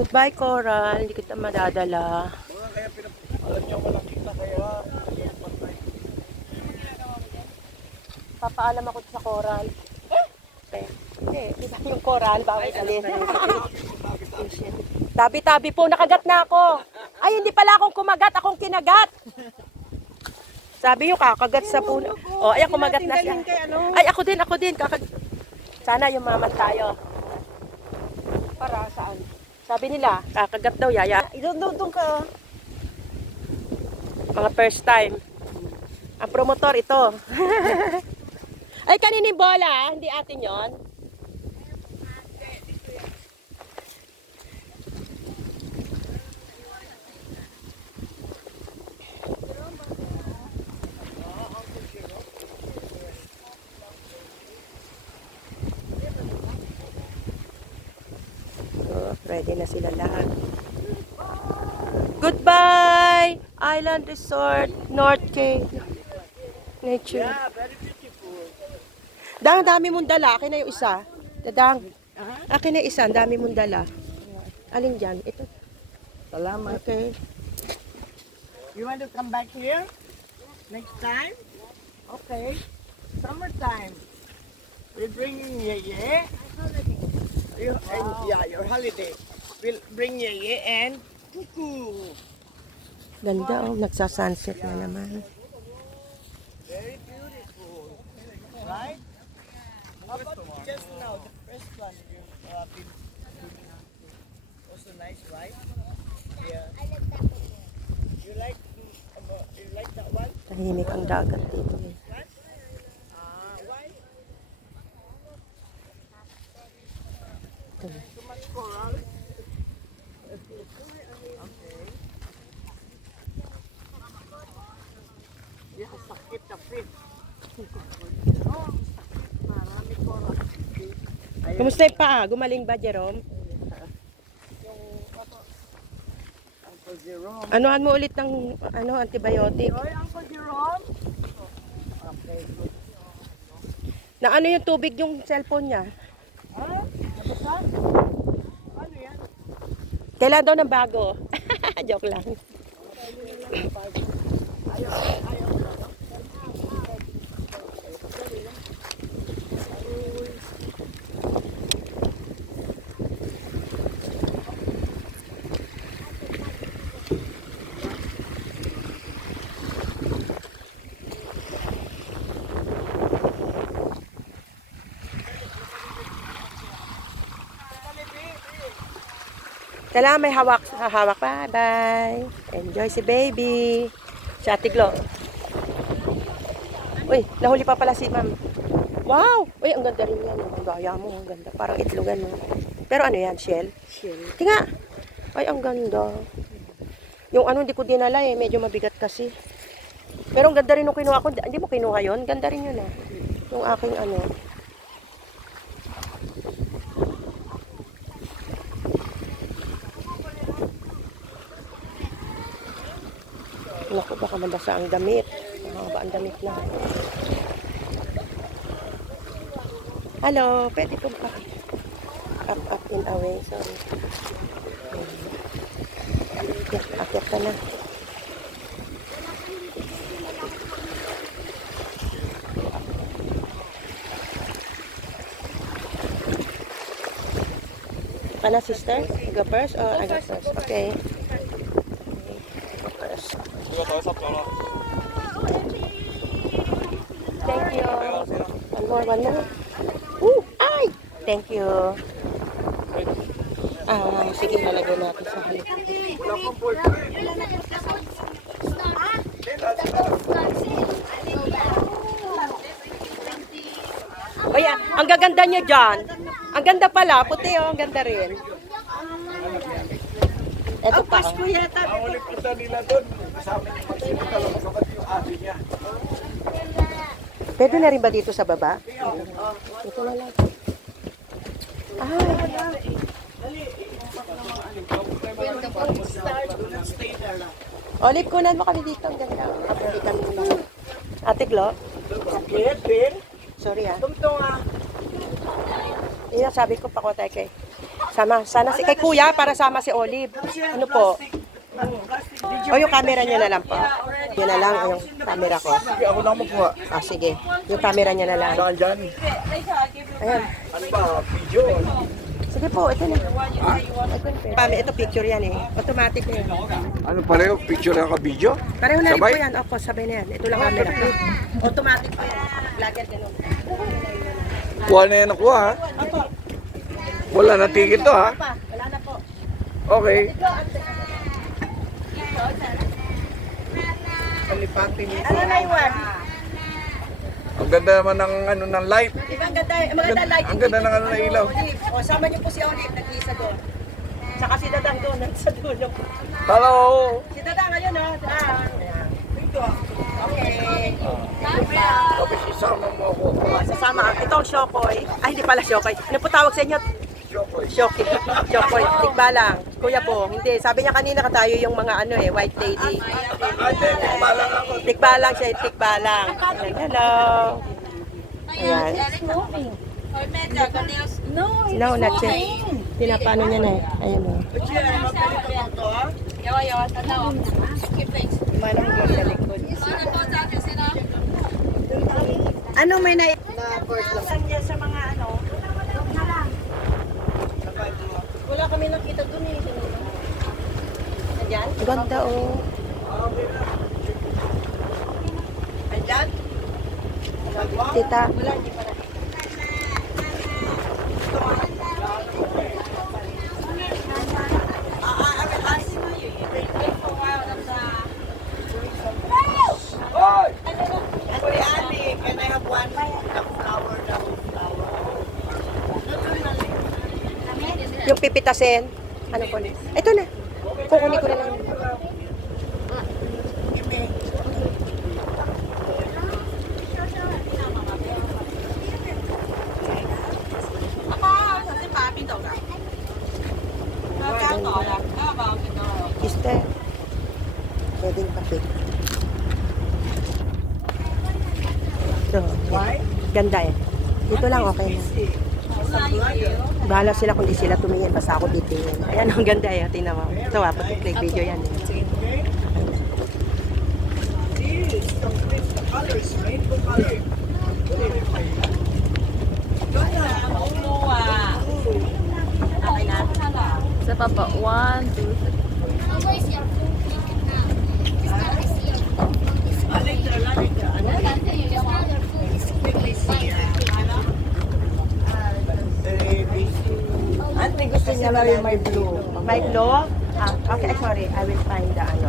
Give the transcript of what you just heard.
Goodbye, Coral. Hindi kita madadala. Alam niyo, walang kita kaya. Papaalam ako sa Coral. Hindi, diba yung Coral? Bawal alin. Tabi-tabi po, nakagat na ako. Ay, hindi pala akong kumagat, akong kinagat. Sabi nyo, kakagat sa puno. Oh, ay, kumagat na siya. Ay, ako din. Sana yumaman tayo. Para saan? Sabi nila, kakagat daw, yaya. Idududong ka. Mga first time. Ang promotor, ito. Ay, kaninin bola, hindi atin yon. Ready na sila lahat. Goodbye! Island Resort, North Cape. Nature. Yeah, very beautiful. Dang, dami mong dala. Akin na yung isa. Dadang. Akin na isa. Ang dami mong dala. Alin dyan? Ito. Salamat. Okay. You want to come back here? Next time? Okay. Summertime. We're bringing Yeye. Yeah, your holiday. We'll bring Yeye and Cuckoo. Ganda oh. Nagsasunset na naman. Very beautiful. Right? How about just now, the first one you been also nice, right? Yeah. You like that one? Tahimik ang dagat dito. Eh. Why? Ito. Too much coral. Okay. Yeah, sakit na fish. Oh, sakit. Marami coral. Kumusta yung paa? Gumaling ba, Jerome? Uncle Jerome. Anuhan mo ulit ng antibiotic? Oy, Uncle Jerome. Okay. Na ano yung tubig yung cellphone niya? Ha? Nabusan? Ano yan? Kailan daw ng bago? Joke lang. Tala, may hawak. Hawak pa. Bye. Enjoy si baby. Si Ate Glo. Uy, nahuli pa pala si ma'am. Wow! Uy, ang ganda rin yan. Ang gaya mo. Ang ganda. Parang itlogan mo. Pero ano yan? Shell? Shell. Tinga! Ay, ang ganda. Yung ano, hindi ko dinala eh. Medyo mabigat kasi. Pero ang ganda rin nung kinuha ko. Hindi mo kinuha yun? Ganda rin yun ah. Yung aking ano. Naku, baka mabasa ang damit. Mahaba ang damit na. Hello, pwede po ba? Up in away. Sorry. Yeah, akyat ka na. Kana, sister? You go first or I go first? Okay. Go first. Thank you. One more. Ooh, ay! Thank you. Sige, nalagay natin sa halip. Uy, ang gaganda niyo dyan. Ang ganda pala, puti oh, ang ganda rin. Ito pa. Pasko yata. Ang ulit punta nila doon. Sabi niya, magsino ka lang kasama yung ate niya. Pwede na rin ba dito sa baba? Ito na lang. Olive, kunan mo kami dito. Ang ganda. Hindi kami naman. Ate Glo? Sorry ah. Tumtong Yan, sabi ko pa ko tayo kay. Sana si kay Kuya para sama si Olive. Ano po? O yung camera niya na lang po. Yun na lang yung camera ko. Sige, ako lang magkuha. Ah, sige. Yung camera niya na lang. Saan dyan? Ayan. Ano ba? Video? Sige po, ito na. Ito picture yan eh. Automatic na yan. Ano pareho? Picture na ka-video? Pareho na rin Sabay? po yan. Opo, sabay na yan. Ito lang camera ko. Automatic po yan. Vlogger ganun. Kuha na yan nakuha ha? Wala na ticket to ha? Wala na po. Okay. Ano na iwan? Ang ganda naman ng ano ng light. Di ba ang ganda, maganda lighting? Ang ganda ng ano na ilaw. O, sama niyo po si Olive, nag-iisa doon. Saka si Dadang doon, nasa dulo. Hello! Si Dadang ngayon ha, Dadang. Ayan. Okay. Tapos isama mo ako. Sasama, ito ang Shokoy. Ay, hindi pala Shokoy. Ano po tawag sa inyo? Shokoy. Shokoy. Tikbalang. Kuya po, hindi. Sabi niya kanina tayo yung mga ano eh, white lady. Balang ako. Tikbalang siya, tikbalang. Ayan, hello. Ayan. No, not yet. Pinapano niya na eh. Ayan o. Manang doon sa likod. Ano may na niya sa mga ano? Wala kami nakita doon eh. Ayan? Ganda oh. Ayan? Tita. Wala, hindi pa na. Hoy! Can I have one flower now? Yung pipitasin. Ano po? Ito na. Kukunin ko na lang. Kiste. Pwedeng kape. Ito. Ganda eh. Dito lang okay na. Bahala sila kung di sila tumingin. Basta ako titingin. Ayan, ang ganda eh. Tingnan mo. Ito ah, pati video yan eh. Sa baba, 1, 2, 3. Ante gusto niya lang yung may blue. May blue? Ah, okay, sorry. I will find the ano.